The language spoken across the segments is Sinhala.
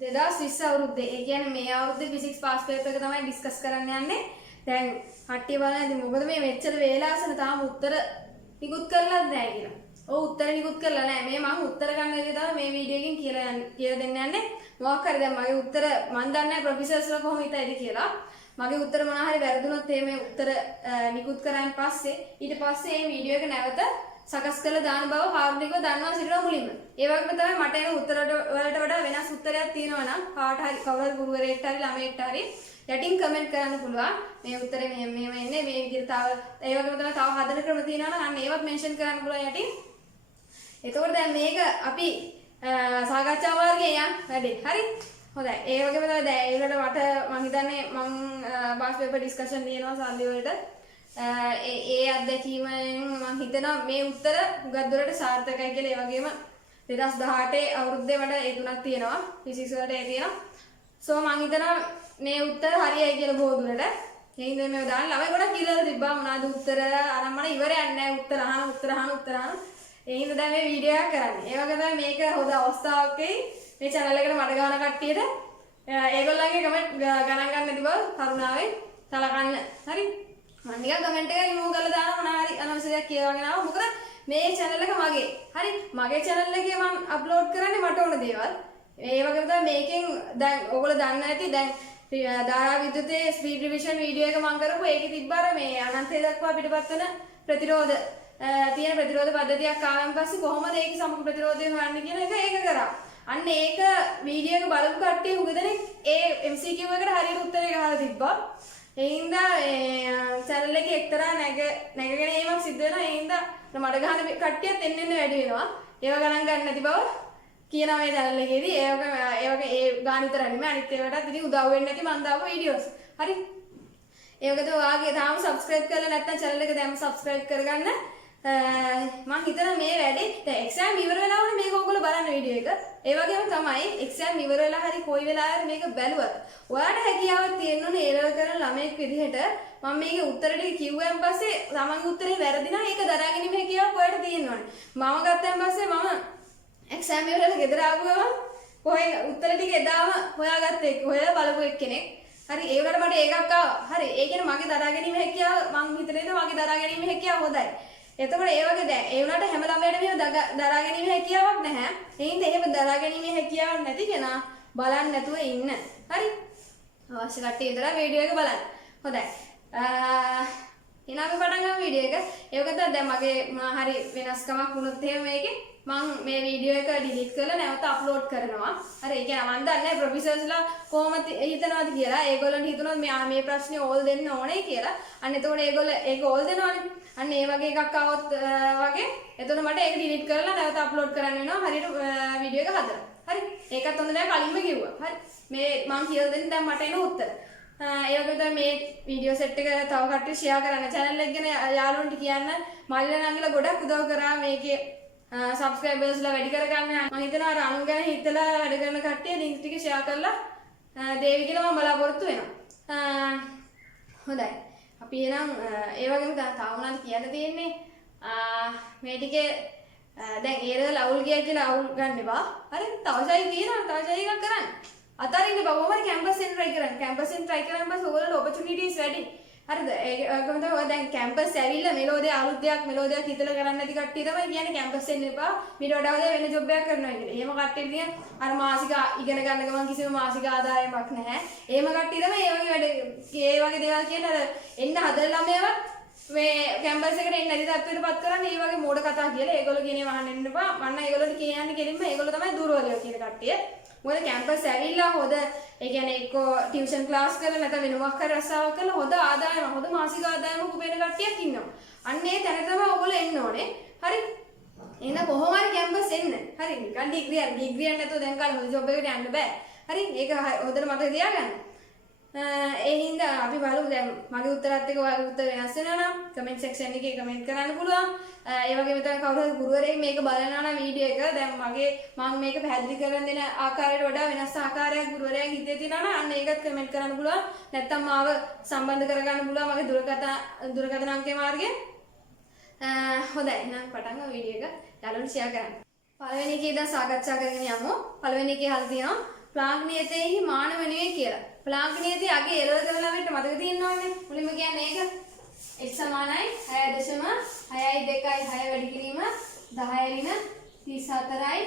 2020 අවුරුද්දේ. ඒ කියන්නේ මේ අවුරුද්දේ ෆිසික්ස් පාස් පේපර් එක තමයි ඩිස්කස් කරන්න යන්නේ. දැන් කට්ටිය බලන්න ඉතින් මොකද මේ මෙච්චර වේලාසන තාම උත්තර නිකුත් කරලාද නැහැ කියලා. ඔව් උත්තර නිකුත් කරලා නැහැ. මේ මම උත්තර ගන්න විදිහ තමයි මේ වීඩියෝ එකෙන් කියලා දෙන්න යන්නේ. මොකක් හරි දැන් මගේ උත්තර මන් දන්නේ නැහැ ප්‍රොෆෙසර්ස්ලා කොහොම හිතයිද කියලා. මගේ උත්තර මොනවා හරි වැරදුනොත් මේ උත්තර නිකුත් කරාන් පස්සේ ඊට පස්සේ මේ වීඩියෝ එක නැවත සකස් කරලා දාන බව කාරුණිකව දන්නවා සිටිනවා මුලින්ම. ඒ වගේම තමයි මට එන උත්තර වලට වඩා වෙනස් උත්තරයක් තියෙනවා නම් කාට හරි කවුරු හරි ගුරුවරයෙක්ට හරි ළමයෙක්ට හරි යටින් කමෙන්ට් කරන්න පුළුවන්. මේ උත්තරේ මෙහෙම එන්නේ මේ විදිහට තව ඒ වගේම තමයි තව හදන ක්‍රම තියෙනවා නම් අන්න ඒවත් මෙන්ෂන් කරන්න පුළුවන් යටින්. එතකොට දැන් මේක අපි සාකච්ඡා මාර්ගයේ යන් වැඩේ. හරි? හොඳයි. ඒ වගේම තමයි දැන් ඒ වලට මට මම හිතන්නේ මම පාස් පේපර් ඩිස්කෂන් දිනනවා සල්ලි වලට. ඒ අත්දැකීමෙන් මම හිතනවා මේ උත්තර හුඟක් දුරට සාර්ථකයි කියලා. ඒ වගේම 2018 අවුරුද්දේ මට ඒ තුනක් තියෙනවා. ෆිසික්ස් වලට ඒ තියෙනවා. සෝ මම හිතනවා මේ උත්තර හරියයි කියලා බොහෝ දුරට. ඒ හින්දා මේ දාන්න ළමයි ගොඩක් කියලා තිබ්බා මොනවාද උත්තර අරන් මම ඉවරයක් නැහැ උත්තර අහන. ඒ හින්දා දැන් මේ වීඩියෝ එකක් කරන්නේ. ඒ වගේ තමයි මේක හොඳ අවස්ථාවකයි මේ channel එකට මඩ ගන්න කට්ටියට ඒගොල්ලන්ගේ කමෙන්ට් ගණන් ගන්න නැති බව කරුණාවෙන් සලකන්න. හරි? මම නිකන් කමෙන්ට් එක රිමූව් කරලා දානවා මොනවා හරි අනවශ්‍ය දෙයක් කියවගෙන ආවා. මොකද මේ channel එක මගේ. හරි? මගේ channel එකේ මම අප්ලෝඩ් කරන්නේ මට ඕන දේවල්. ඒ වගේම තමයි මේකෙන් දැන් ඔයගොල්ලෝ දන්න ඇති දැන් ධාරා විද්‍යුතයේ ස්පීඩ් රිවිෂන් වීඩියෝ එක මම කරපුවා. ඒකේ තිබ්බාර මේ අනන්තය දක්වා පිටපත් වෙන ප්‍රතිරෝධ තියෙන ප්‍රතිරෝධ පද්ධතියක් ආවන් පස්සේ කොහොමද ඒකේ සමග ප්‍රතිරෝධය හොයන්නේ කියන එක ඒක කරා. අන්න ඒක වීඩියෝ එක බලපු කට්ටිය උග දෙනෙක් ඒ MCQ එකට හරියට උත්තරේ ගහලා තිබ්බා. ඒ හින්දා channel එකේ එක්තරා නැගගෙන ඒමක් සිද්ධ වෙනවා. ඒ හින්දා මඩ ගහන කට්ටියත් එන්න වැඩි වෙනවා. ඒව ගණන් ගන්න නැති බව කියනවා මේ channel එකේදී. ඒ වගේ ඒ ගාන විතරක් නෙමෙයි අනිත් ඒවාටත් ඉතින් උදව් වෙන්නේ නැති මම දාපු වීඩියෝස්. හරි? ඒ වගේද ඔයාගේ තාම subscribe කරලා නැත්නම් channel එක දැන් subscribe කරගන්න. මම හිතනවා මේ වැඩේ දැන් එක්සෑම් ඉවර වෙලා වුණේ මේක ඔයගොල්ලෝ බලන්න වීඩියෝ එක. ඒ වගේම තමයි එක්සෑම් ඉවර වෙලා හරි කොයි වෙලාවෙ මේක බැලුවත් ඔයාලට හැකියාවක් තියෙන්න ඕනේ ඒ ලෙවල් කරන ළමයෙක් විදිහට මම මේකේ උත්තර ටික කිව්වන් පස්සේ තමන්ගේ උත්තරේ වැරදි නම් ඒක දරා ගැනීම හැකියාවක් ඔයාලට තියෙන්න ඕනේ. මම ගත්තන් පස්සේ මම එක්සෑම් ඉවර වෙලා ගෙදර ආව ගමන් කොහේ උත්තර ටික එදාම හොයාගත්ත එක හොයලා බලපු එක්කෙනෙක්. හරි ඒ වලට මට ඒකක් ආවා. හරි ඒ කියන්නේ මගේ දරා ගැනීම හැකියාව මම හිතන්නේ මගේ දරා ගැනීම හැකියාව හොඳයි. එතකොට ඒ වගේ දැන් ඒ වුණාට හැම ළමයටම එහෙම දරා ගැනීම හැකියාවක් නැහැ. ඒ හින්දා එහෙම දරා ගැනීම හැකියාවක් නැති කෙනා බලන්න නැතුව ඉන්න. හරි? අවශ්‍ය කට්ටිය විතර වීඩියෝ එක බලන්න. හොඳයි. එහෙනම් අපි පටන් ගමු වීඩියෝ එක. ඒ වගේම දැන් මගේ හරි වෙනස්කමක් වුණොත් එහෙම මේකේ මම මේ වීඩියෝ එක ඩිලීට් කරලා නැවත අප්ලෝඩ් කරනවා. හරි ඒ කියන්නේ මම දන්නේ ප්‍රොෆෙසර්ස්ලා කොහොමද හිතනවාද කියලා. ඒගොල්ලන්ට හිතනවා මේ ප්‍රශ්නේ ඕල් දෙන්න ඕනේ කියලා. අන්න එතකොට ඒගොල්ලෝ ඒක ඕල් දෙනවනේ. අන්න ඒ වගේ එකක් આવොත් වගේ එතකොට මට ඒක ඩිලීට් කරලා නැවත අප්ලෝඩ් කරන්න වෙනවා හරියට වීඩියෝ එක හදලා. හරි? ඒකත් හොඳ නෑ කලින්ම කිව්වා. හරි? මේ මම කියලා දෙන්න දැන් මට එන උත්තර. ඒ වගේ තමයි මේ වීඩියෝ සෙට් එක තව කට්ටිය ෂෙයා කරන්න. channel එක ගැන යාළුවන්ට කියන්න. මල්ලිලා නංගිලා ගොඩක් උදව් කරා මේකේ සබ්ස්ක්‍රයිබර්ස්ලා වැඩි කරගන්න. මම හිතනවා අර අනු ගැන හිතලා වැඩ කරන කට්ටිය ලින්ක් ටික ෂෙයා කරලා දේවි කියලා මම බලාපොරොත්තු වෙනවා. හොඳයි. අපි එහෙනම් ඒ වගේම තව මොනවද කියන්න තියෙන්නේ? මේ ටිකේ දැන් ඒරල අවුල් ගියා කියලා අවුල් ගන්න එපා. හරි? තවසයි තියෙනවා. තවසයි එකක් කරන්න. අතරින් ඉන්න බවම කැම්පස් එකෙන් try කරන්න. කැම්පස් එකෙන් try කරාම පස්සේ ඔයාලට opportunities වැඩි. හරිද? ඒකම තමයි ඔය දැන් කැම්පස් ඇවිල්ලා මෙලෝඩිය අලුත් දෙයක් හිතලා කරන්න නැති කට්ටිය තමයි කියන්නේ කැම්පස් එන්න එපා. ඊට වඩා හොඳ වෙන ජොබ් එකක් කරනවා කියලා. එහෙම කට්ටිය කියන අර මාසික ඉගෙන ගන්න ගමන් කිසිම මාසික ආදායමක් නැහැ. එහෙම කට්ටිය තමයි ඒ වගේ දේවල් කියන අර එන්න හදන ළමයවත් මේ කැම්පස් එකට එන්න නැති තත්ත්වයකටපත් කරන්නේ මේ වගේ මෝඩ කතා කියලා. ඒගොල්ලෝ කියන්නේ වහන්න එන්න එපා. මන්න ඒගොල්ලෝට කියන්නේ කෙලින්ම ඒගොල්ලෝ තමයි දුර්වලයෝ කියන කට්ටිය. මොකද කැම්පස් ඇවිල්ලා හොඳ ඒ කියන්නේ එක්ක ටියුෂන් ක්ලාස් කරලා නැත්නම් වෙන මොකක් හරි රස්සාවක් කරලා හොඳ ආදායම හොඳ මාසික ආදායමක් උපයන කට්ටියක් ඉන්නවා. අන්න ඒ තැන තමයි ඔයගොල්ලෝ එන්න ඕනේ. හරි? එහෙනම් කොහොම හරි කැම්පස් එන්න. හරි? නිකන් ඩිග්‍රියක් නැතුව දැන් කාලේ හොඳ ජොබ් එකකට යන්න බෑ. හරි? ඒක හොඳට මතක තියාගන්න. ඒ හින්දා අපි බලමු දැන් මගේ උත්තරات එක්ක ඔයාලගේ උත්තර වෙනස් වෙනවා නම් කමෙන්ට් සෙක්ෂන් එකේ කමෙන්ට් කරන්න පුළුවන්. ඒ වගේම තමයි කවුරු හරි ගුරුවරයෙක් මේක බලනවා නම් වීඩියෝ එක දැන් මම මේක පැහැදිලි කරන දෙන ආකාරයට වඩා වෙනස් ආකාරයක් ගුරුවරයාගේ හිතේ තියෙනවා නම් අන්න ඒකත් කමෙන්ට් කරන්න පුළුවන්. නැත්නම් මාව සම්බන්ධ කරගන්න පුළුවන් මගේ දුරකථන අංකය මාර්ගයෙන්. හොඳයි එහෙනම් පටන් ගමු වීඩියෝ එක. යාළුවන්ට ෂෙයා කරන්න. පළවෙනි එකේ දැන් සාකච්ඡා කරගෙන යමු. පළවෙනි එකේ අහලා තියෙනවා ප්ලාන්ක් නියතයෙහි මාන වෙනුවේ කියලා. ප්ලාන්ක් නියතය අගේ එළවල කරන ළමයට මතක තියෙනවනේ. මුලින්ම කියන්නේ ඒක x සමානයි 6.6යි 2යි 6 වැඩි කිරීම 10 ඍණ 34යි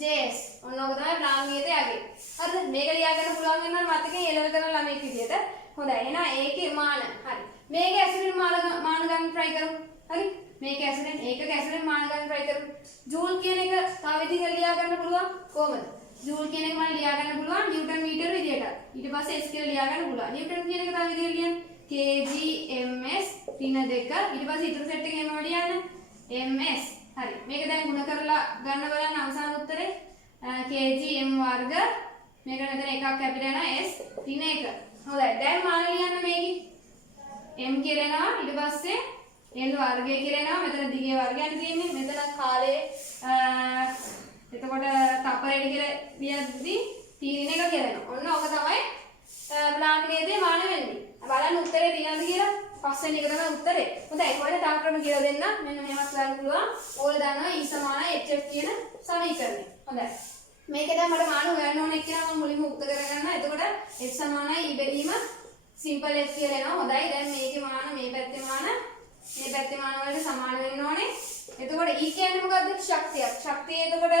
js. ඔන්න ඔක තමයි ප්ලාන්ක් නියතය අගේ. හරිද? මේක ලියා ගන්න පුළුවන් වෙනවා මතකයෙන් එළවල කරන ළමයෙක් විදියට. හොඳයි. එහෙනම් ඒකේ මාන. හරි. මේක ඇසුරින් මාන ගන්න try කරමු. හරි. මේක ඇසුරින් ඒකක ඇසුරින් මාන ගන්න try කරමු. ජූල් කියන එක තව විදිහකට ලියා ගන්න පුළුවන් කොහමද? ජූල් කියන එක මම ලියා ගන්න පුළුවන් නිව්ටන් මීටර විදියට. ඊට පස්සේ s කියලා ලියා ගන්න පුළුවන්. නිව්ටන් කියන එක තව විදිහකට ලියන්න. kg ms ඍණ 2 ඊට පස්සේ ඉතුරු සෙට් එකේ මොනවද ලියන්න? ms. හරි. මේක දැන් ගුණ කරලා ගන්න බලන්න අවසාන උත්තරේ kg m වර්ග මේක මෙතන එකක් කැපිලා යනවා s ඍණ 1. හොඳයි. දැන් මාන ලියන්න මේකේ. m කියලා එනවා ඊට පස්සේ l වර්ගය කියලා එනවා. මෙතන දිගේ වර්ගයක් තියෙන්නේ. මෙතන කාලේ එතකොට තපරේට කියලා ලියද්දි තීරණ එක කියලා එනවා. ඔන්න ඔක තමයි ප්ලාන්ක් නියතේ මාන වෙන්නේ. බලන්න උත්තරේ තියෙනවද කියලා. පස්වෙනි එක තමයි උත්තරේ. හොඳයි. කොහෙද තව ක්‍රම කියලා දෙන්න. මෙන්න මෙහෙමත් හොයන්න පුළුවන්. ඕගොල්ලෝ දන්නවා E සමානයි hf කියන සමීකරණය. හොඳයි. මේකේ දැන් මට මාන හොයන්න ඕනේ කියලා මම මුලින්ම උත්තර කරගන්නවා. එතකොට f සමානයි e බෙදීම සිම්පල් f කියලා එනවා. හොඳයි. දැන් මේකේ මාන මේ පැත්තේ මාන මේ පැත්තේ මාන වලට සමාන වෙන්න ඕනේ. එතකොට E කියන්නේ මොකද්ද? ශක්තියක්. ශක්තිය එතකොට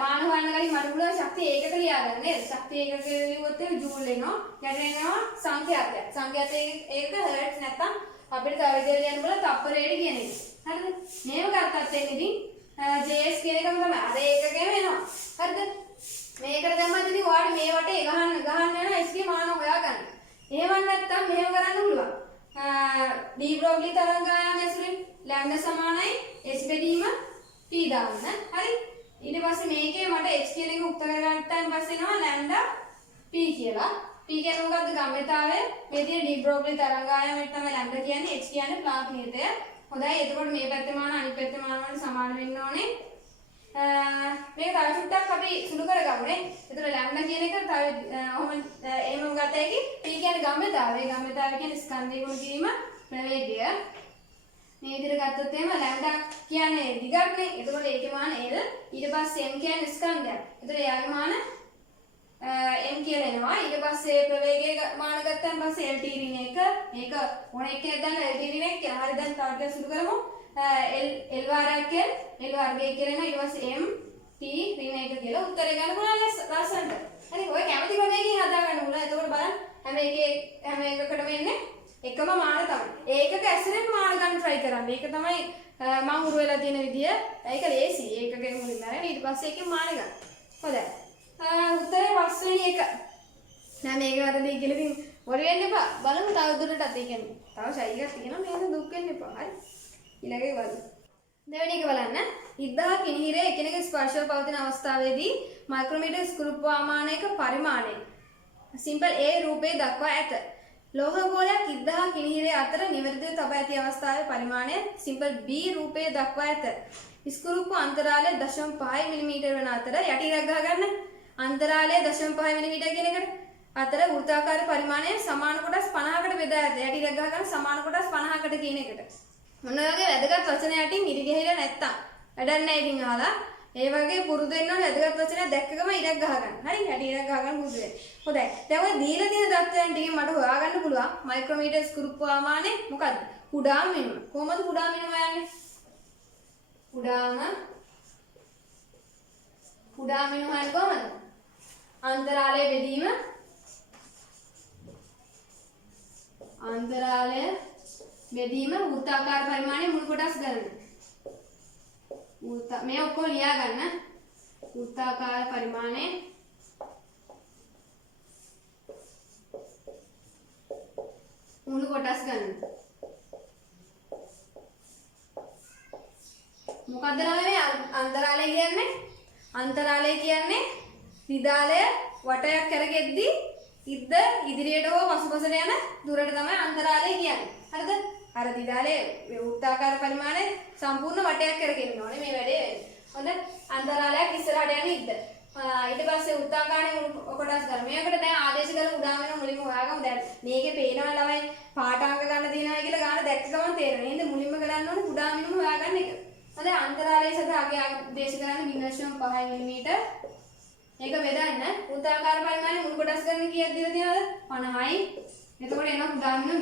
මාන හොයන්න ගලින් මට පුළුවන් ශක්තිය ඒකක ලියාගන්න නේද? ශක්තිය ඒකක ලියුවොත් ඒක ජූල් වෙනවා. යට එනවා සංඛ්‍යාතයක්. සංඛ්‍යාත ඒකක හර්ට්ස් නැත්තම් අපිට තව විදිහට ලියන්න බල තප්පරයට කියන එක. හරිද? මේව ගත්තත් එන්නේ ඉතින් js කියන එකම තමයි. අර ඒකකෙම එනවා. හරිද? මේකට දැම්මත් ඉතින් ඔයාලට මේ වටේ ගහන්න යනවා s ගේ මාන හොයාගන්න. එහෙම නැත්තම් මෙහෙම කරන්න පුළුවන්. डी ब्रोग्ली तरंगाයන් ඇසුරින් ලැම්ඩා සමානයි h බෙදීම p දාන්න. හරි. ඊට පස්සේ මේකේ මට h කියන එක උත්තර කරගත්තාන් පස්සේ එනවා ලැම්ඩා p කියලා. p කියන්නේ මොකද්ද? ගම්‍යතාවය. මේ තියෙන डी ब्रोग्ली तरंगाයන් වලට තමයි ලැම්ඩා කියන්නේ. h කියන්නේ ප්ලාන්ක් නියතය. හොඳයි. එතකොට මේ පැත්තේ මාන අනිත් පැත්තේ මාන වලට සමාන වෙන්න ඕනේ. මේක තව චුට්ටක් අපි සුළු කරගමු නේ. එතකොට ලැම්ඩා කියන එක තව ඔහොම එහෙමම ගත හැකි. p කියන්නේ ගම්‍යතාවය. ගම්‍යතාවය කියන්නේ ස්කන්ධය ගුණ කිරීම ප්‍රවේගය. මේ විදිහට ගත්තොත් එහෙම ලැම්ඩා කියන්නේ දිගක්නේ. එතකොට ඒකේ මාන l. ඊට පස්සේ m කියන්නේ ස්කන්ධයක්. එතකොට එයාගේ මාන m කියලා එනවා. ඊට පස්සේ ප්‍රවේගයේ මාන ගත්තාන් පස්සේ lt ඍණ 1. මේක මොන එකේද දාන්න lt ඍණ 1 කියලා. හරි දැන් තව ටිකක් සුළු කරමු. l වාරයක් l වර්ගය කියලා එනවා. ඊට පස්සේ m t ඍණ 1 කියලා උත්තරේ ගන්න පුළුවන් ලස්සනට. හරි. ඔය කැමති ක්‍රමයකින් හදා ගන්න පුළුවන්. එතකොට බලන්න හැම එකකටම එන්නේ එකම මාන තමයි. ඒකක ඇසුරෙන් මාන ගන්න try කරන්න. ඒක තමයි මම උරු වෙලා තියෙන විදිය. ඒක ලේසි. ඒකකෙන් මුලින්ම අරගෙන ඊට පස්සේ එකෙන් මාන ගන්න. හොඳයි. උත්තරේ පස්වෙනි එක. නෑ මේක වැරදි කියලා ඉතින් වරි වෙන්න එපා. බලමු තව දුරටත්. ඒ කියන්නේ තව ශෛලියක් තියෙනවා. මේක දුක් වෙන්න එපා. හරි. ඊළඟේ බලමු. දෙවෙනි එක බලන්න. ඉදා කිනිහිරේ එකිනෙක ස්පර්ශව පවතින අවස්ථාවේදී මයික්‍රෝමීටර් ස්කෘප්වාමානයක පරිමාණය සිම්පල් A රූපේ දක්වා ඇත. ලෝහ ගෝලයක් ඉදා කිනිහිරේ අතර නිවැරදිව තබා ඇති අවස්ථාවේ පරිමාණය සිම්පල් B රූපේ දක්වා ඇත. ස්කෘප්ව අන්තරාලය 0.5 මිලිමීටර වන අතර යටි ඉරක් ගහගන්න. අන්තරාලය 0.5 මිලිමීටර කියන එකට අතර වෘත්තාකාර පරිමාණය සමාන කොටස් 50කට බෙදා ඇත. යටි ඉරක් ගහගන්න සමාන කොටස් 50කට කියන එකට. මොන වගේ වැදගත් වචන යටින් ඉරි ගහලා නැත්තම් වැඩක් නැහැ ඉතින් අහලා. ඒ වගේ පුරුදු වෙන්න ඕනේ වැදගත් වචන දැක්කගම ඉරක් ගහගන්න. හරි? යටි ඉරක් ගහගන්න පුරුදු වෙන්න. හොඳයි. දැන් ඔය දීලා තියෙන දත්තයන් ටිකෙන් මට හොයාගන්න පුළුවන් මයික්‍රෝමීටර් ස්කෘප්වාමානය මොකද්ද? කුඩාම මිනිම. කොහොමද කුඩාම මිනිම යන්නේ? කුඩාම මිනිම හරිය කොහමද? අන්තරාලය බෙදීම වෘත්තාකාර පරිමාණය මුළු කොටස් ගන්න. මේ ඔක්කොම ලියා ගන්න. වෘත්තාකාර පරිමාණය මුළු කොටස් ගන්න. මොකද්ද මේ අන්තරාලය කියන්නේ? අන්තරාලය කියන්නේ දිදාලය වටයක් කරගෙද්දි ඉද්ද ඉදිරියට හෝ පසුපසට යන දුරට තමයි අන්තරාලය කියන්නේ. හරිද? අර දිදාලේ වෘත්තාකාර පරිමාණය සම්පූර්ණ වටයක් කරගෙන ඉන්නෝනේ මේ වැඩේ වෙන්නේ. හොඳ අන්තරාලයක් ඉස්සරහට යන ඉද්ද. ඊට පස්සේ වෘත්තාකාරයේ කොටස් ගන්න. මේකට දැන් ආදේශ කරලා උදා වෙන මුලින්ම හොයාගමු. දැන් මේකේ පේනවා ළමයි පාඨාංග ගන්න දිනවා කියලා ගන්න දැක්ක ගමන් තේරෙනවා. එහෙනම් මුලින්ම කරන්න ඕනේ කුඩා මිනිම හොයාගන්න එක. හොඳ අන්තරාලයේ සත ආදේශ කරන්න 0.5 මිලිමීටර. ඒක බෙදන්න වෘත්තාකාර පරිමාණය මුල් කොටස් ගන්න කීයක් දීලා තියෙනවද? 50යි. එතකොට එනවා කුඩාම 0.01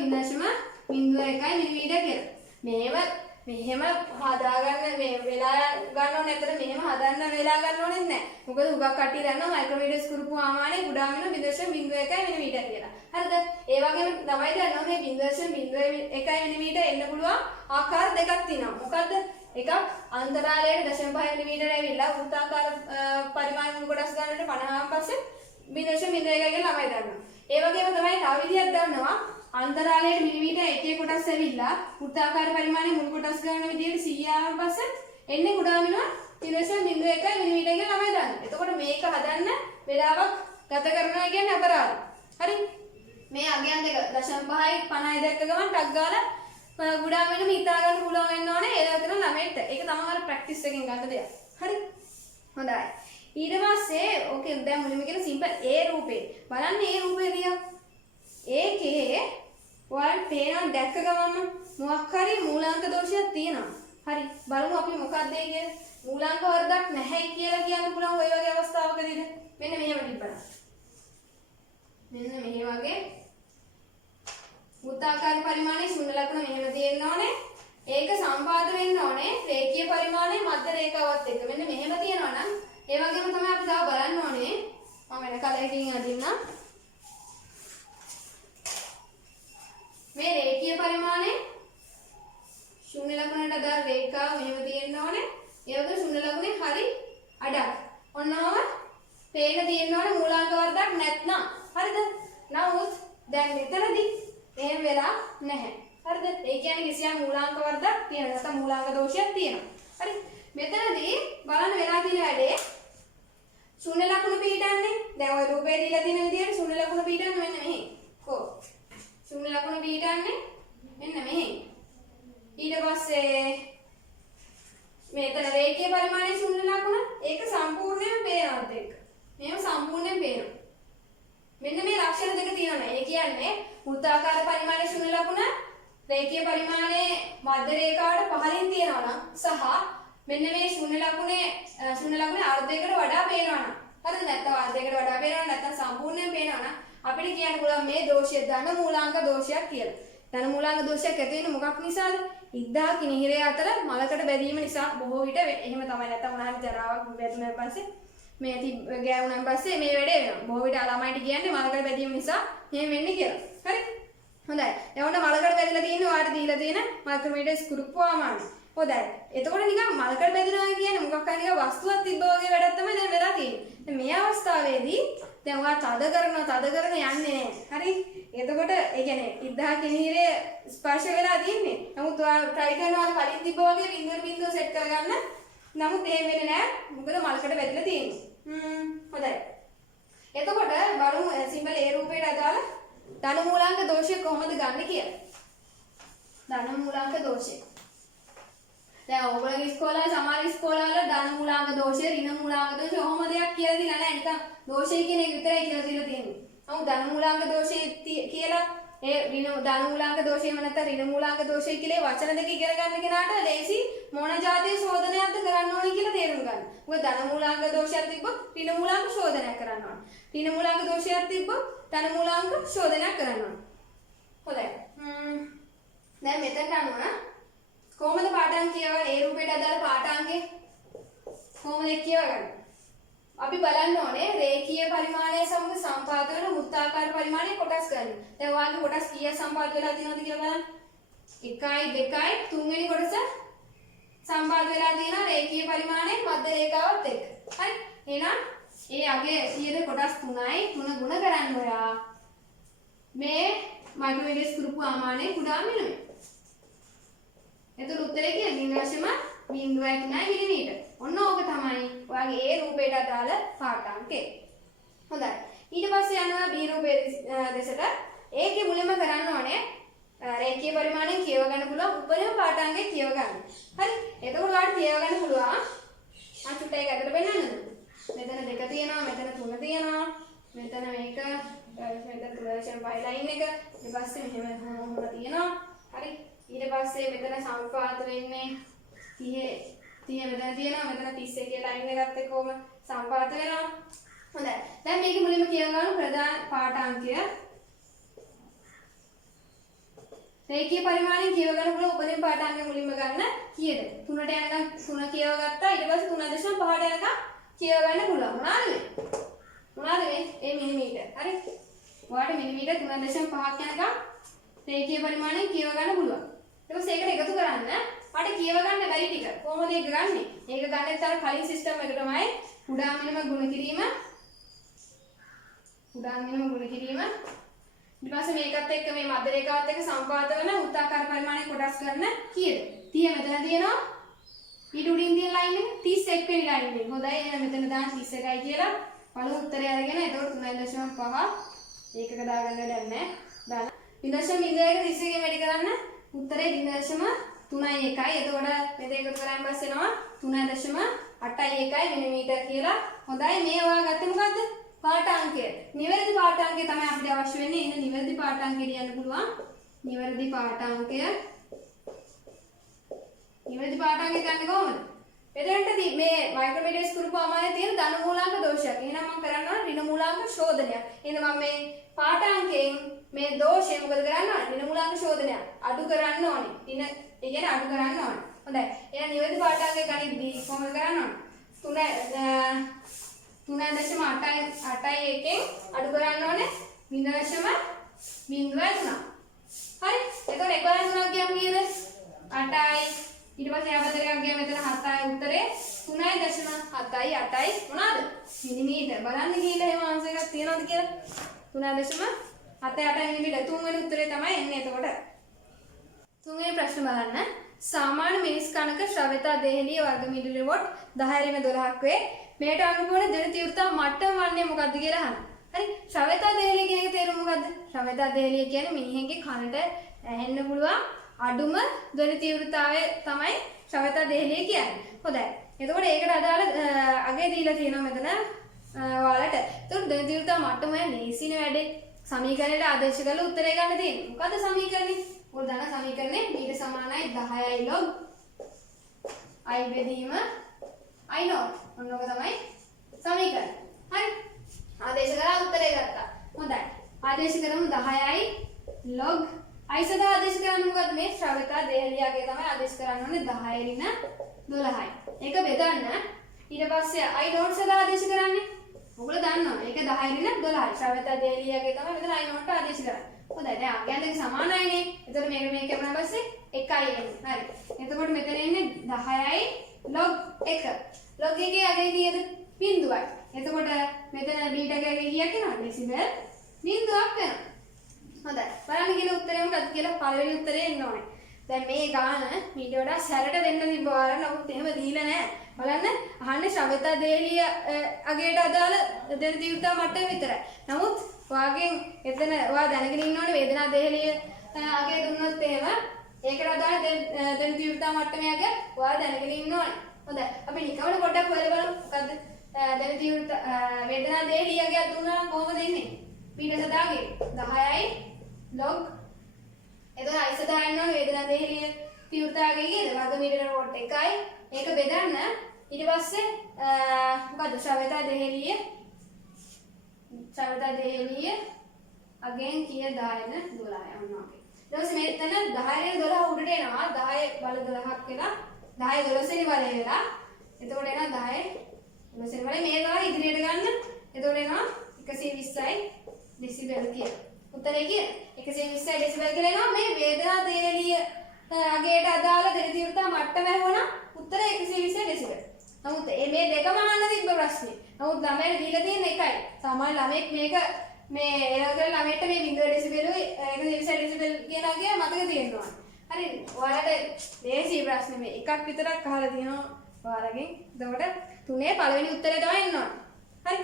මිලිමීටර කියලා. මෙහෙම හදාගන්න මේ වෙලා ගන්න ඕනේ. ඇත්තට මෙහෙම හදන්න වෙලා ගන්න ඕනේ නැහැ. මොකද උගක් කට්ටිය දන්නවා මයික්‍රොමීටර් ස්කෘපු ආමානය කුඩාම 0.01 මිලිමීටර කියලා. හරිද? ඒ වගේම තමයි දන්නවා මේ 0.01 මිලිමීටර එන්න පුළුවන් ආකාර දෙකක් තියෙනවා. මොකද්ද? එකක් අන්තරාලයට 0.5 මිලිමීටර ඇවිල්ලා වෘත්තාකාර පරිමාණ මුල් කොටස් ගන්නට 50න් පස්සේ 0.01 කියලා ළමයි දන්නවා. ඒ වගේම තමයි තව විදියක් දන්නවා අන්තරාලයට මිලිමීටර 1 කොටස් ඇවිල්ලා වෘත්තාකාර පරිමාණය මුල් කොටස් ගන්න විදියට 100න් පස්සේ එන්නේ කුඩාම 0.01 මිලිමීටර කියලා ළමයි දන්නවා. එතකොට මේක හදන්න වෙලාවක් ගත කරනවා කියන්නේ අපරාධ. හරි? මේ අගයන් දෙක 0.5යි 50යි දැක්ක ගමන් ටක් ගාලා ගුඩාම වෙනම හිතා ගන්න පුළුවන් වෙන්න ඕනේ ඒ දවස්වල ළමයිට. ඒක තමයි අර ප්‍රැක්ටිස් එකෙන් ගන්න දෙයක්. හරි? හොඳයි. ඊට පස්සේ ඕකේ දැන් මුලින්ම කියන සිම්පල් A රූපේ. බලන්න A රූපේ දිහා. ඒකේ ඔයාලට පේනවා දැක්ක ගමන් මොකක් හරි මූලාංක දෝෂයක් තියෙනවා. හරි. බලමු අපි මොකක්ද ඒ කියන්නේ. මූලාංක වර්ගයක් නැහැ කියලා කියන්න පුළුවන් ඔය වගේ අවස්ථාවකදීද? මෙන්න මෙහෙම තිබ්බා. මෙන්න මේ වගේ වෘත්තාකාර පරිමාණයේ ශූන්‍ය ලකුණ මෙහෙම තියෙන්න ඕනේ. ඒක සම්පාද වෙන්න ඕනේ රේඛීය පරිමාණයේ මධ්‍ය රේඛාවත් එක්ක. මෙන්න මෙහෙම තියෙනවා නම් ඒ වගේම තමයි අපි තව බලන්න ඕනේ. මම වෙන කලයකින් අදින්නම්. මේ රේඛීය පරිමාණයේ ශූන්‍ය ලකුණට අදාළ රේඛාව මෙහෙම තියෙන්න ඕනේ. ඒ වගේ ශූන්‍ය ලකුණේ හරි අඩක්. ඔන්නෝම පේන තියෙන්න ඕනේ මූලාංක වර්ගයක් නැත්නම්. හරිද? නමුත් දැන් මෙතනදී එහෙම වෙලා නැහැ. හරිද? ඒ කියන්නේ කිසියම් මූලාංක වර්ගයක් තියෙනවා. නැත්නම් මූලාංක දෝෂයක් තියෙනවා. හරි? මෙතනදී බලන්න වෙලා තියෙන වැඩේ ශූන්‍ය ලකුණ පිටන්නේ. දැන් ওই රූපේ දීලා තියෙන විදිහට ශූන්‍ය ලකුණ පිටන්නේ මෙන්න මෙහි. කො ශූන්‍ය ලකුණ පිටන්නේ මෙන්න මෙහි. ඊට පස්සේ මෙතන රේඛීය පරිමාණයේ ශූන්‍ය ලකුණ ඒක සම්පූර්ණයෙන් පේනවත් එක්ක. මේව සම්පූර්ණයෙන් පේනවා. මෙන්න මේ ලක්ෂණ දෙක තියෙනවා. ඒ කියන්නේ වෘත්තාකාර පරිමාණයේ ශූන්‍ය ලකුණ රේඛීය පරිමාණයේ මධ්‍ය රේඛාවට පහළින් තියෙනවා නම් සහ මෙන්න මේ ශූන්‍ය ලකුණේ අර්ධයකට වඩා පේනවා නම් හරිද? නැත්නම් අර්ධයකට වඩා පේනවා නැත්නම් සම්පූර්ණයෙන් පේනවා නම් අපිට කියන්න පුළුවන් මේ දෝෂය ධන මූලාංක දෝෂයක් කියලා. ධන මූලාංක දෝෂයක් ඇති වෙන්නේ මොකක් නිසාද? ඉද්දා කිනිහිරය අතර මලකට බැඳීම නිසා බොහෝ විට එහෙම තමයි. නැත්නම් මොනවා හරි ජරාවක් වැදුනන් පස්සේ මේ ගෑවුනන් පස්සේ මේ වැඩේ වෙනවා. බොහෝ විට ළමයිට කියන්නේ මලකට බැඳීම නිසා මේ වෙන්නේ කියලා. හරි? හොඳයි. එවන්න මලකට බැඳලා තියෙන්නේ ඔයාලට දීලා තියෙන මයික්‍රොමීටර් ස්ක්‍රූප් ආමානය. හොඳයි. එතකොට නිකන් මලකට බැඳිනවා කියන්නේ මොකක් හරි නිකන් වස්තුවක් තිබ්බ වගේ වැඩක් තමයි දැන් වෙලා තියෙන්නේ. දැන් මේ අවස්ථාවේදී දැන් ඔයා තද කරන යන්නේ නැහැ. හරි? එතකොට ඒ කියන්නේ ඉද්දා කිනිහිරේ ස්පර්ශ වෙලා තියෙන්නේ. නමුත් ඔයා try කරනවා කලින් තිබ්බ වගේ බිඳුව සෙට් කරගන්න. නමුත් ඒ වෙන්නේ නැහැ. මොකද මලකට බැඳිලා තියෙන්නේ. හොඳයි. එතකොට බලමු සිම්පල් ඒ රූපයට අදාළ ධන මූලාංක දෝෂය කොහොමද ගන්න කියලා. ධන මූලාංක දෝෂය. දැන් ඔයගොල්ලෝ ඉස්කෝලේ සමහර ඉස්කෝලවල ධන මූලාංක දෝෂය, ඍණ මූලාංක දෝෂය ඔහොම දෙයක් කියලා දීලා නැහැ. නිකන් දෝෂය කියන එක විතරයි කියලා දීලා තියෙන්නේ. නමුත් ධන මූලාංක දෝෂය කියලා ඒ ධන මූලාංක දෝෂයම නැත්නම් ඍණ මූලාංක දෝෂය කියලා වචන දෙක ඉගෙන ගන්න කෙනාට ලේසි මොන જાතිය ශෝධනයක්ද කරන්න ඕනේ කියලා තේරුම් ගන්න. මොකද ධන මූලාංක දෝෂයක් තිබ්බොත් ඍණ මූලාංක ශෝධනයක් කරන්න ඕනේ. ඍණ මූලාංක දෝෂයක් තිබ්බොත් ධන මූලාංක ශෝධනයක් කරන්න ඕනේ. හොඳයි. දැන් මෙතනට අනුව කොහොමද පාඩම් කියවන්නේ? ඒ රූපයට අදාළ පාඨාංගේ කොහොමද කියවගන්නේ? අපි බලන්න ඕනේ රේඛීය පරිමාණය සමග සම්පාද වෙන වෘත්තාකාර පරිමාණය කොටස් ගන්න. දැන් ඔයාලගේ කොටස් කීයක් සම්පාද වෙලා තියෙනවද කියලා බලන්න. 1යි 2යි තුන්වෙනි කොටස සම්පාද වෙලා තියෙනවා රේඛීය පරිමාණයේ මධ්‍ය රේඛාවත් එක්ක. හරි? එහෙනම් ඒ අගේ 100 කොටස් 3යි 3 ගුණ කරන්න ඔයා. මේ මයික්‍රොමීටර් ස්ක්‍රූප් ආමානයේ කුඩා මිලිමීටර. එතකොට උත්තරේ කියන්නේ 0.09 මිලිමීටර. ඔන්න ඕක තමයි ඔයාගේ ඒ රූපයට අදාළ පාඨාංකය. හොඳයි. ඊට පස්සේ යනවා B රූපයේ දෙසට. ඒකේ මුලින්ම කරන්න ඕනේ රේඛීය පරිමාණයෙන් කියව ගන්න පුළුවන් උපරිම පාඨාංගය කියව ගන්න. හරි? එතකොට ඔයාලට කියව ගන්න පුළුවන්. අචුට්ට ඒක ඇදලා බලන්නද? මෙතන 2 තියෙනවා, මෙතන 3 තියෙනවා. මෙතන මේක මෙතන 3.5 ලයින් එක. ඊට පස්සේ මෙහෙම තියෙනවා. හරි? ඊට පස්සේ මෙතන සම්පාත වෙන්නේ 30 මෙතන තියෙනවා, මෙතන 31 ලයින් එකත් එක්කම සම්පාත වෙනවා. හොඳයි. දැන් මේක මුලින්ම ප්‍රධාන පාඨාංකය රේඛීය පරිමාණයෙන් කියව ගන්න පුළුවන් උපරිම පාඨාංකය මුලින්ම ගන්න කීයද? 3ට යනකම් 3 කියව ගත්තා. ඊට පස්සේ 3.5ට යනකම් කියව ගන්න පුළුවන්. මොනවාද මේ? මොනවාද මේ? ඒ මිලිමීටර්. හරි. ඔයාලට මිලිමීටර් 3.5ක් යනකම් රේඛීය පරිමාණයෙන් කියව ගන්න පුළුවන්. ඊට පස්සේ ඒකට එකතු කරන්න මට කියව ගන්න බැරි ටික. කොහොමද ඒක ගන්නෙ? ඒක ගන්නෙත් අර කලින් සිස්ටම් එක තමයි කුඩා මිනිම ගුණ කිරීම. කුඩා මිනිම ගුණ කිරීම. ඊට පස්සේ මේකත් එක්ක මේ මධ්‍ය රේඛාවත් එක්ක සම්පාත වෙන වෘත්තාකාර පරිමාණය කොටස් කරන කීයද? 30 මෙතන තියෙනවා. ඊට උඩින් තියෙන ලයින් එක 31 වෙනි ලයින් එක. හොඳයි එහෙනම් මෙතන දාන්න 31යි කියලා. පළමු උත්තරය අරගෙන එතකොට 3.5 ඒකක දාගන්න වැඩක් නැහැ. දාන්න 0.01 31 වැඩි කරන්න උත්තරේ 0.31යි. එතකොට මෙතන එකතු කරාන් පස්සේ එනවා 3.81 මිලිමීටර කියලා. හොඳයි මේ ඔයා ගත්තේ මොකද්ද? පාඨාංකය. නිවැරදි පාඨාංකය තමයි අපිට අවශ්‍ය වෙන්නේ. එන්න නිවැරදි පාඨාංකය ලියන්න පුළුවන්. නිවැරදි පාඨාංකය. නිවැරදි පාඨාංකය ගන්න කොහොමද? මෙතනට මේ මයික්‍රොමීටර් ස්කෘපමායේ තියෙන ධන මූලාංක දෝෂයක්. එහෙනම් මම කරන්න ඕන ඍණ මූලාංක ශෝධනයක්. එහෙනම් මම මේ පාඨාංකයෙන් මේ දෝෂය මොකද කරන්න ඕනේ? ඍණ මූලාංක ශෝධනයක් අඩු කරන්න ඕනේ. ඍණ ඒ කියන්නේ අඩු කරන්න ඕනේ. හොඳයි. එහෙනම් නිවැරදි පාඨාංකය ගණිතදී කොහොමද කරන්න ඕනේ? 3.8 එකෙන් අඩු කරන්න ඕනේ 0.03. හරි. එතකොට 1.3 කියමු කීයද? 8යි. ඊට පස්සේ ආපතරයක් ගියා මෙතන 7යි උත්තරේ 3.7යි මොනවාද? මිලිමීටර. බලන්න කියලා එහෙම ආන්සර් එකක් තියනවද කියලා? 3.78 මිලිමීටර. තුන්වෙනි උත්තරේ තමයි එන්නේ එතකොට. තුන්වෙනි ප්‍රශ්න බලන්න. සාමාන්‍ය මිනිස් කණක ශ්‍රව්‍යතා දේහලිය වර්ගමීටර වොට් 10/12ක් වේ. මේට අනුකූල දෙන තීව්‍රතා මට්ටම වන්නේ මොකක්ද කියලා අහන්න. හරි. ශ්‍රව්‍යතා දේහලිය කියන එක තේරුම මොකද්ද? ශ්‍රව්‍යතා දේහලිය කියන්නේ මිනිහෙක්ගේ කනට ඇහෙන්න පුළුවන් අඩුම ධ්වනි තීව්‍රතාවය තමයි ශ්‍රව්‍යතා දේහලිය කියන්නේ. හොඳයි. එතකොට ඒකට අදාළ අගය දීලා තියෙනවා මෙතන ඔයාලට. එතකොට ධ්වනි තීව්‍රතාව මට්ටම ලේසින වැඩේ. සමීකරණයට ආදේශ කරලා උත්තරය ගන්න තියෙන්නේ. මොකද්ද සමීකරණය? ඔයාලා දන්න සමීකරණය මීට සමානයි 10යි log i බෙදීම i naught. ඔන්න ඔක තමයි සමීකරණය. හරි. ආදේශ කරලා උත්තරය ගත්තා. හොඳයි. ආදේශ කරමු 10යි log i සදා ආදේශ කරන්නේ මොකද්ද? මේ ශ්‍රව්‍යතා දේහලියගේ තමයි ආදේශ කරන්න ඕනේ 10/12යි. ඒක බෙදන්න. ඊට පස්සේ i naught සදා ආදේශ කරන්නේ. ඔයගොල්ලෝ දන්නවා. ඒක 10/12යි. ශ්‍රව්‍යතා දේහලියගේ තමයි මෙතන i naught ආදේශ කරන්නේ. හොඳයි. දැන් අගයන් දෙක සමානයිනේ. එතකොට මේක කැපුණා පස්සේ 1යි එන්නේ. හරි. එතකොට මෙතන එන්නේ 10යි log 1. log එකේ අගය කීයද? බිංදුවයි. එතකොට මෙතන බීටා එකේ කීයක් එනවද? ඩෙසිබල් බිංදුවක් වෙනවා. හොඳයි. බලන්න කියන උත්තරේ මොකක්ද කියලා පළවෙනි උත්තරේ එන්න ඕනේ. දැන් මේ ගාන මීට වඩා සැරට දෙන්න තිබ්බා වර නමුත් එහෙම දීලා නැහැ. බලන්න අහන්නේ ශ්‍රව්‍යතා දේහලිය අගයට අදාළ දෙන තීව්‍රතා මට්ටම විතරයි. නමුත් ඔයාගෙන් එතන ඔයා දැනගෙන ඉන්න ඕනේ වේදනා දේහලිය අගය දුන්නොත් එහෙම ඒකට අදාළ දෙන තීව්‍රතා මට්ටමේ අගය ඔයා දැනගෙන ඉන්න ඕනේ. හොඳයි. අපි නිකම්ම පොඩ්ඩක් හොයලා බලමු. මොකද්ද දෙන තීව්‍රතා වේදනා දේහලිය අගය දුන්නා නම් කොහොමද ඉන්නේ? පීඩ සදාගේ 10යි log එතකොට i සදා යන්න ඕනේ වේදනා දේහලිය තීව්‍රතාවය කීයද? වර්ගමීටර වොට් 1යි. ඒක බෙදන්න ඊට පස්සේ මොකද්ද ශ්‍රව්‍යතා දේහලිය අගෙන් කීය 10ද 12යි අන්න වගේ. ඊට පස්සේ මෙතන 10/12 උඩට එනවා 10/12ක් වෙලා 10/12 වෙනි බලය වෙලා එතකොට එනවා 10/12 වෙනි බලය මේ තමයි ඉදිරියට ගන්න. එතකොට එනවා 120යි ඩෙසිබල් කියලා. උත්තරේ කිය 120යි ඩෙසිබල් කියලා එනවා. මේ වේදනා දේහලිය අගයට අදාළ දෙන තීව්‍රතා මට්ටම ඇහුවනම් උත්තරේ 120 ඩෙසිබල්. නමුත් මේ දෙකම අහන්න තිබ්බ ප්‍රශ්නේ. නමුත් ළමයට දීලා තියෙන එකයි. සාමාන්‍ය ළමෙක් මේක මේ එනකල් ළමයට මේ 0 ඩෙසිබලුයි 120 ඩෙසිබල් කියන අගය මතක තියෙනවා. හරි. ඔයාලට ලේසි ප්‍රශ්නේ මේ එකක් විතරක් අහලා තියෙනවා ඔයාලගෙන්. එතකොට තුනේ පළවෙනි උත්තරේ තමයි එන්න ඕනේ. හරි.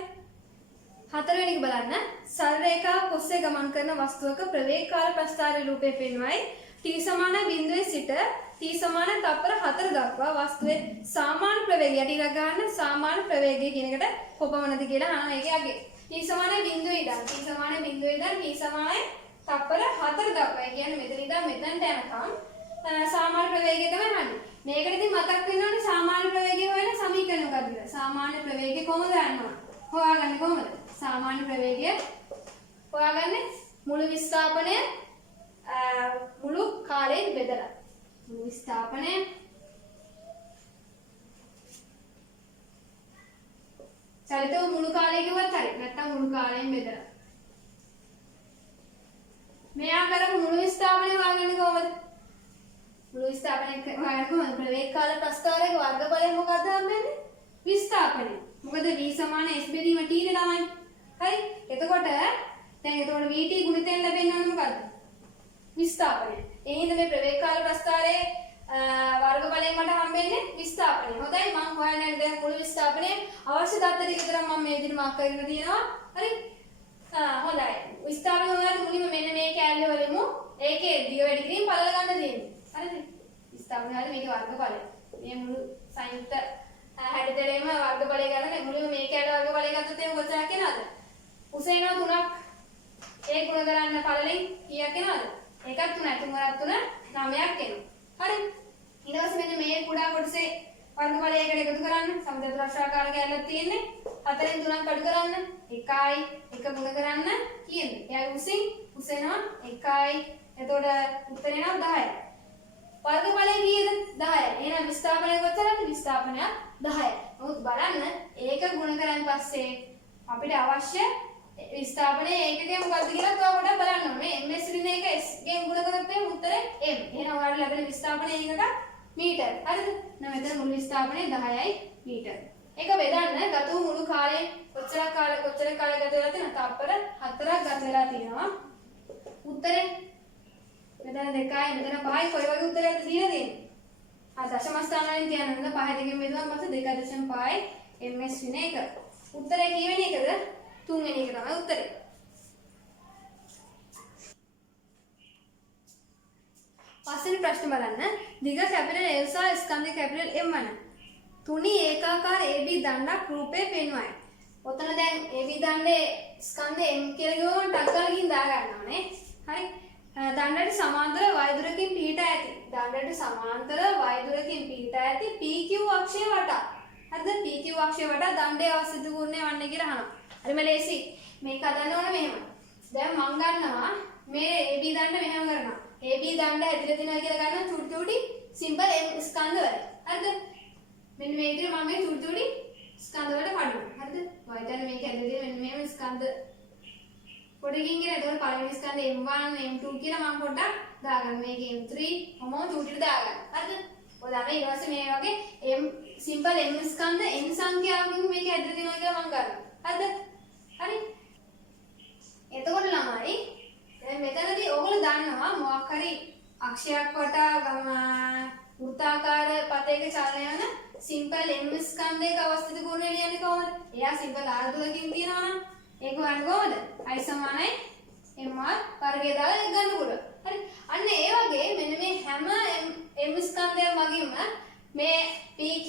හතරවෙනි එක බලන්න. සරල රේඛාවක් ඔස්සේ ගමන් කරන වස්තුවක ප්‍රවේගකාර ප්‍රස්ථාරී රූපය පෙන්වයි. t සමාන බිඳුවේ සිට t සමාන තප්පර 4 දක්වා වස්තුවේ සාමාන්‍ය ප්‍රවේගය යටිලා ගන්න සාමාන්‍ය ප්‍රවේගය කියන එකට කොපමණද කියලා අහනවා. ඒකේ අගේ t සමාන බිඳුවේ ඉඳන් t සමාන බිඳුවේ ඉඳන් t සමාන තප්පර 4 දක්වා. ඒ කියන්නේ මෙතන ඉඳන් මෙතනට යනකම් සාමාන්‍ය ප්‍රවේගය තමයි අහන්නේ. මේකට ඉතින් මතක් වෙන්න ඕනේ සාමාන්‍ය ප්‍රවේගය හොයන සමීකරණ මොකක්ද කියලා. සාමාන්‍ය ප්‍රවේගය කොහොමද ගන්නවද? හොයාගන්නේ කොහොමද? සාමාන්‍ය ප්‍රවේගය හොයාගන්නේ මුළු විස්ථාපනය මුළු කාලයෙන් බෙදලා. මුළු විස්ථාපනය චලිතව මුළු කාලය කිව්වත් හරි. නැත්නම් මුළු කාලයෙන් බෙදලා. මෙයා කරපු මුළු විස්ථාපනය හොයාගන්නේ කොහොමද? මුළු විස්ථාපනය හොයාගන්න කොහොමද? ප්‍රවේග කාල ප්‍රස්ථාරයක වර්ගඵලය මොකක්ද හම්බෙන්නේ? විස්ථාපනය. මොකද v සමාන s බෙදීම t නේ ළමයි. හරි? එතකොට vt ගුණිතෙන් ලැබෙන්නේ මොකද්ද? විස්ථාපනය. ඒ හින්දා මේ ප්‍රවේග කාල ප්‍රස්ථාරයේ වර්ගඵලයෙන් මට හම්බෙන්නේ විස්ථාපනය. හොඳයි මම හොයන්නේ දැන් මුළු විස්ථාපනයේ අවශ්‍ය දත්ත ටික විතර මම මේ විදිහට මාක් කරගෙන තියෙනවා. හරි? හොඳයි. විස්ථාපනය හොයලා මුලින්ම මෙන්න මේ කැලේ වලින්ම ඒකේ දිග වැඩි කිරීම බලලා ගන්න තියෙන්නේ. හරිද? විස්ථාපනය හරිය මේකේ වර්ගඵලය. මේ මුළු සංයුක්ත 63ේම වර්ගඵලය ගන්න මුලින්ම මේ කැලේ වර්ගඵලය ගත්තොත් එහෙනම් කොච්චරක් එනවද? උසේනවා 3ක් ඒ ගුණ කරන්න පළලෙන් කීයක් එනවද? එකක් 3යි 3 වරක් 3 9ක් එනවා. හරි? ඊට පස්සේ මෙන්න මේ කුඩා කොටසේ වර්ගඵලයකට එකතු කරන්න සමචතුරාර්ථාකාර කැලලක් තියෙන්නේ. 4න් 3ක් අඩු කරන්න 1යි 1 ගුණ කරන්න කියන්නේ. එයාගේ උසින් උසෙනවා 1යි. එතකොට උත්තරේ එනවා 10යි. වර්ගඵලය කීයද? 10යි. එහෙනම් විස්ථාපනය කොච්චරද? විස්ථාපනය 10යි. නමුත් බලන්න ඒක ගුණ කරන් පස්සේ අපිට අවශ්‍ය විස්ථාපනයේ ඒකකය මොකක්ද කියලා තව පොඩ්ඩක් බලන්න ඕනේ. ms ඍණ එක s ගෙන් ගුණ කරොත් එහෙනම් උත්තරේ m. එහෙනම් ඔයාලට ලැබෙන විස්ථාපනයේ ඒකක මීටර. හරිද? නම් මෙතන මුළු විස්ථාපනය 10යි මීටර. ඒක බෙදන්න ගත වූ මුළු කාලේ කොච්චර කාල ගත වෙලා තියෙනවද? තප්පර 4ක් ගත වෙලා තියෙනවා. උත්තරේ මෙතන 2යි මෙතන 5යි කොයි වගේ උත්තරයක්ද දීලා තියෙන්නේ? දශම ස්ථාන වලින් තියන්න 5 දෙකෙන් බෙදුවම මත 2.5 ms ඍණ එක. උත්තරේ කීවෙනි එකද? 3 වෙනි එක තමයි උත්තරේ. පස්වෙනි ප්‍රශ්න බලන්න. දිග කැපිටල් L සහ ස්කන්ධ කැපිටල් M වන තුනි ඒකාකාර AB දණ්ඩක් රූපේ පෙන්වයි. ඔතන දැන් AB දණ්ඩේ ස්කන්ධ M කියලා ගියොම ටක් ගාලා ගිහින් දා ගන්නවානේ. හරි? දණ්ඩට සමාන්තර y දුරකින් පිහිටා ඇති. දණ්ඩට සමාන්තර y දුරකින් පිහිටා ඇති PQ අක්ෂය වටා. හරිද? PQ අක්ෂය වටා දණ්ඩේ අවස්ථිත ගුණය වන්නේ කියලා අහනවා. හරිම ලේසි. මේක හදන්න ඕන මෙහෙම. දැන් මම ගන්නවා මේ AB දණ්ඩ මෙහෙම කරනවා. AB දණ්ඩ ඇතුලේ තියෙනවා කියලා ගන්නවා චුටි චුටි සිම්පල් M ස්කන්ධ වල. හරිද? මෙන්න මේ විදිහට මම මේ චුටි චුටි ස්කන්ධ වලට කඩනවා. හරිද? y දැන් මේක ඇතුලේ තියෙන මෙන්න මේ ස්කන්ධ පොඩකින් කියන එතකොට පළවෙනි ස්කන්ධ M1 M2 කියලා මම පොඩ්ඩක් දාගන්න. මේක M3 කොහොමද චුටිට දාගන්න. හරිද? ඔය දාන්න ඊට පස්සේ මේ වගේ M සිම්පල් M ස්කන්ධ n සංඛ්‍යාවකින් මේක ඇතුලේ තියෙනවා කියලා මම ගන්නවා. හරිද? හරි. එතකොට ළමයි දැන් මෙතනදී ඕගොල්ලෝ දන්නවා මොකක් හරි අක්ෂයක් වටා වෘත්තාකාර පතයක චලනය වන සිම්පල් M ස්කන්ධයක අවස්ථිත ගුණය ලියන්නේ කොහොමද? එයා සිම්පල් R දුරකින් තියනවා නම් ඒක හොයන්නේ කොහොමද? I සමානයි mr වර්ගය දාලා ඒක ගන්න පුළුවන්. හරි. අන්න ඒ වගේ මෙන්න මේ හැම M ස්කන්ධයක් වගේම මේ PQ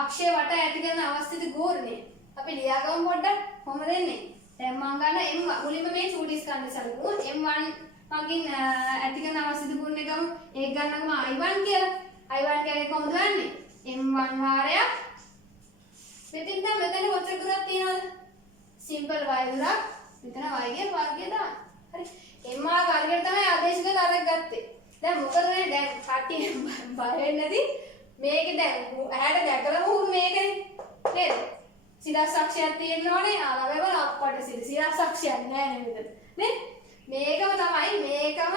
අක්ෂය වටා ඇති කරන අවස්ථිත ගුණය අපි ලියාගමු පොඩ්ඩක්. කොහොමද එන්නේ? දැන් මම ගන්න M මුලින්ම මේ චූටි ස්කන්ධය සලකුණු M1 මගින් ඇති කරන අවස්ථිත ගුණය ගමු. ඒක ගන්නකම I1 කියලා. I1 කියන්නේ කොහොමද ගන්නෙ? M1 වාරයක් මෙතෙන් දැන් මෙතන කොච්චර දුරක් තියෙනවද? සිම්පල් y දුරක්. මෙතන y ගේ වර්ගය දාන්න. හරි. mr වර්ගයට තමයි ආදේශ කරලා අරක් ගත්තේ. දැන් මොකද වෙන්නේ? දැන් කට්ටිය බය වෙන්නේ නැති මේක දැන් ඇහැට දැකලා උරු මේකනේ. නේද? සිරස් අක්ෂයක් තියෙනවනේ. ආලවැව අප්පට සිරස් අක්ෂයක් නෑ නේද? නේ? මේකම තමයි මේකම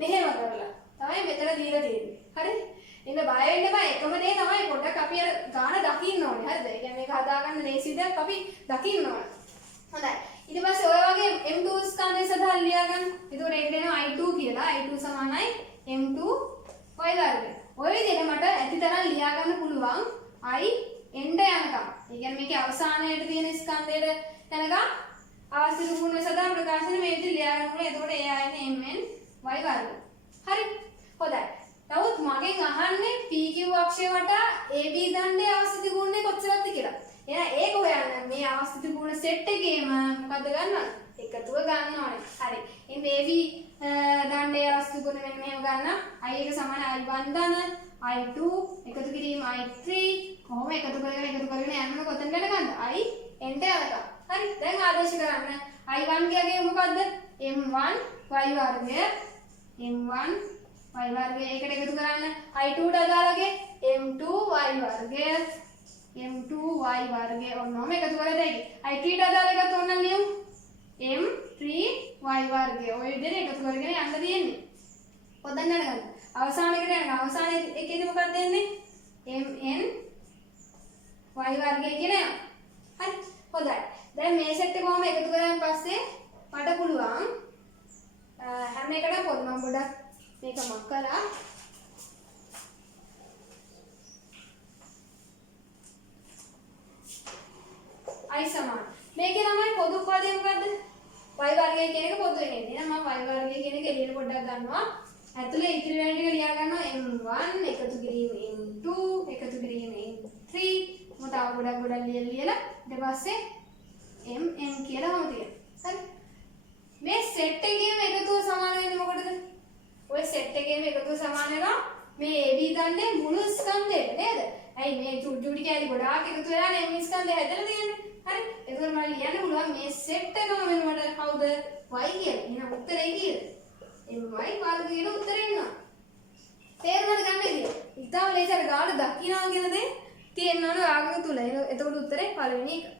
මෙහෙම කරලා. තමයි මෙතන දීලා තියෙන්නේ. හරි? ඉන්න බය වෙන්න බෑ. එකම දේ තමයි පොඩ්ඩක් අපි අර ගාන දකින්න ඕනේ. හරිද? ඒ කියන්නේ මේක හදාගන්න ලේසි දෙයක් අපි දකින්න ඕනේ. හොඳයි. ඊට පස්සේ ඔය වගේ M2 ස්කන්ධය සඳහා ලියා ගන්න. ඒකට ඒකට එනවා I2 කියලා. I2 සමානයි M2 y වර්ගය. ඔය විදිහට මට ඇතිතරම් ලියා ගන්න පුළුවන් I එන්න යනකම්. ඒ කියන්නේ මේකේ අවසානයේට තියෙන ස්කන්ධයට යනකම් අවශ්‍ය ගුණ සදා ප්‍රකාශන මේ විදිහට ලියා ගන්න ඕනේ. එතකොට ඒ ආයතන mn y වර්ගය. හරි. හොඳයි. නමුත් මගෙන් අහන්නේ PQ අක්ෂය වටා AB දණ්ඩේ අවස්ථිත ගුණය කොච්චරද කියලා. එහෙනම් ඒක හොයන්න මේ අවස්ථිත ගුණ සෙට් එකේම මොකද්ද ගන්නවද? එකතුව ගන්න ඕනේ. හරි. ඉතින් AB දණ්ඩේ අවස්ථිත ගුණ මෙන්න මෙහෙම ගන්න. I එක සමාන I1 ධන I2 එකතු කිරීම I3 කොහොම එකතු කරගෙන යන්න කොතෙන්ද යනකම්ද? I එන්ට යනකම්. හරි දැන් ආදේශ කරන්න i1 කියගේ මොකද්ද m1 y වර්ගය m1 y වර්ගය ඒකට එකතු කරන්න i2 ට අදාළගේ m2 y වර්ගය m2 y වර්ගය ඔන්නෝම එකතු කරලා දෙයි i3 ට අදාළ එකත් ඕන්න ලියමු m3 y වර්ගය ඔය විදිහට එකතු කරගෙන යන්න තියෙන්නේ පොතෙන් ගන්න අවසාන එකට යනවා අවසාන එකේදී මොකක්ද එන්නේ mn y වර්ගය කියලා යනවා හරි හොඳයි දැන් මේ සෙට් එක කොහොම එකතු කරාන් පස්සේ මට පුළුවන් හැම එකටම පොත් මම පොඩක් මේක මක් කරලා i සමාන මේකේ තමයි පොදු උපාදේ මොකද්ද y වර්ගය කියන එක පොදු වෙන්නේ එහෙනම් මම y වර්ගය කියන එක එළියට පොඩ්ඩක් ගන්නවා ඇතුලේ ඉතිරි වෙන ටික ලියා ගන්නවා m1 එකතු කිරීම m2 එකතු කිරීම m3 මොකද තව ගොඩක් ලියලා ඊට පස්සේ mn කියලා හමු තියෙනවා හරි මේ සෙට් එකේම එකතුව සමාන වෙන්නේ මොකටද ඔය සෙට් එකේම එකතුව සමාන වෙනවා මේ ab දන්නේ මුළු ස්කන්ධයට නේද ඇයි මේ චුටි කැලි ගොඩාක් එකතු වෙලා m ස්කන්ධය හැදලා තියෙන්නේ හරි ඒකවල මම ලියන්න පුළුවන් මේ සෙට් එකම වෙනවට කවුද y කියලා එහෙනම් උත්තරේ කීයද my වර්ග කියන උත්තරේ එනවා තේරුණාද ගන්න ඉතින් ඉතාලම ලේසියට ගාන දකින්නවා කියන දේ තියෙනවනේ ආගම තුල එතකොට උත්තරේ පළවෙනි එක